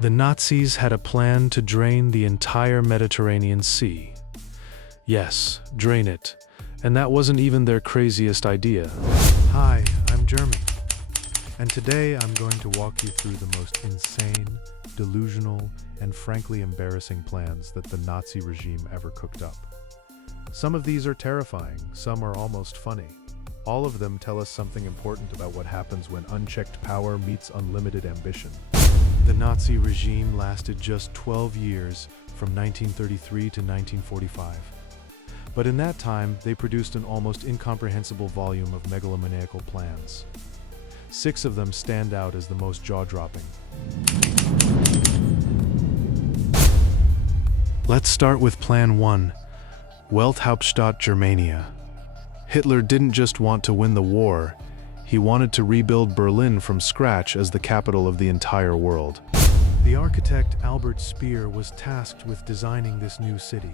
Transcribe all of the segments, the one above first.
The Nazis had a plan to drain the entire Mediterranean Sea. Yes, drain it. And that wasn't even their craziest idea. Hi, I'm German, and today I'm going to walk you through the most insane, delusional, and frankly embarrassing plans that the Nazi regime ever cooked up. Some of these are terrifying, some are almost funny. All of them tell us something important about what happens when unchecked power meets unlimited ambition. The Nazi regime lasted just 12 years, from 1933 to 1945. But in that time, they produced an almost incomprehensible volume of megalomaniacal plans. 6 of them stand out as the most jaw-dropping. Let's start with Plan 1, Welthauptstadt Germania. Hitler didn't just want to win the war, he wanted to rebuild Berlin from scratch as the capital of the entire world. The architect Albert Speer was tasked with designing this new city.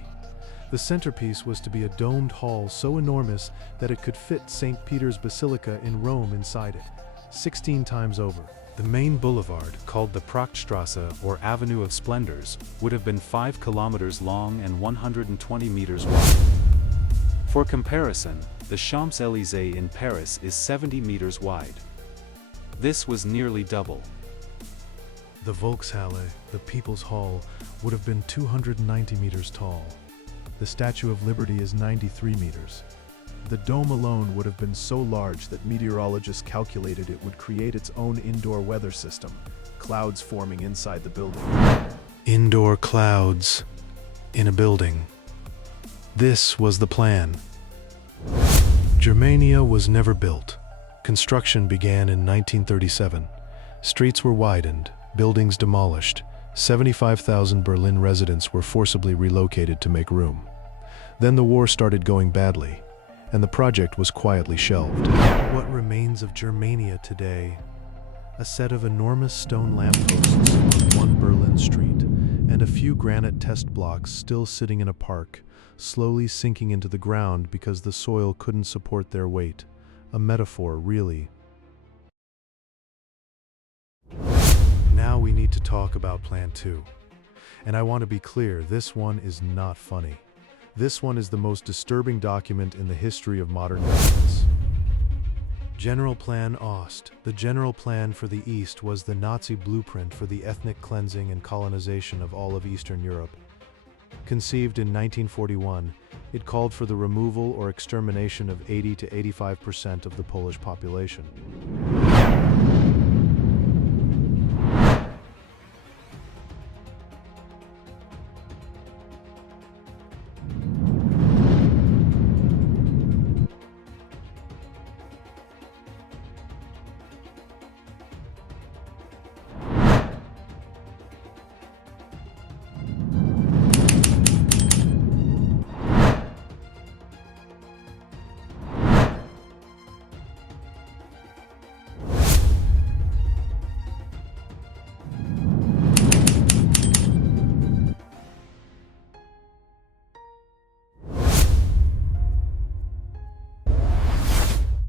The centerpiece was to be a domed hall so enormous that it could fit St. Peter's Basilica in Rome inside it, 16 times over. The main boulevard, called the Prachtstrasse or Avenue of Splendors, would have been 5 kilometers long and 120 meters wide. For comparison, the Champs-Élysées in Paris is 70 meters wide. This was nearly double. The Volkshalle, the People's Hall, would have been 290 meters tall. The Statue of Liberty is 93 meters. The dome alone would have been so large that meteorologists calculated it would create its own indoor weather system, clouds forming inside the building. Indoor clouds in a building. This was the plan. Germania was never built. Construction began in 1937. Streets were widened, buildings demolished. 75,000 Berlin residents were forcibly relocated to make room. Then the war started going badly, and the project was quietly shelved. What remains of Germania today? A set of enormous stone lampposts on one Berlin street, and a few granite test blocks still sitting in a park, slowly sinking into the ground because the soil couldn't support their weight. A metaphor, really. Now we need to talk about Plan 2. And I want to be clear, this one is not funny. This one is the most disturbing document in the history of modern governments. General Plan Ost. The general plan for the East was the Nazi blueprint for the ethnic cleansing and colonization of all of Eastern Europe. Conceived in 1941, it called for the removal or extermination of 80 to 85% of the Polish population.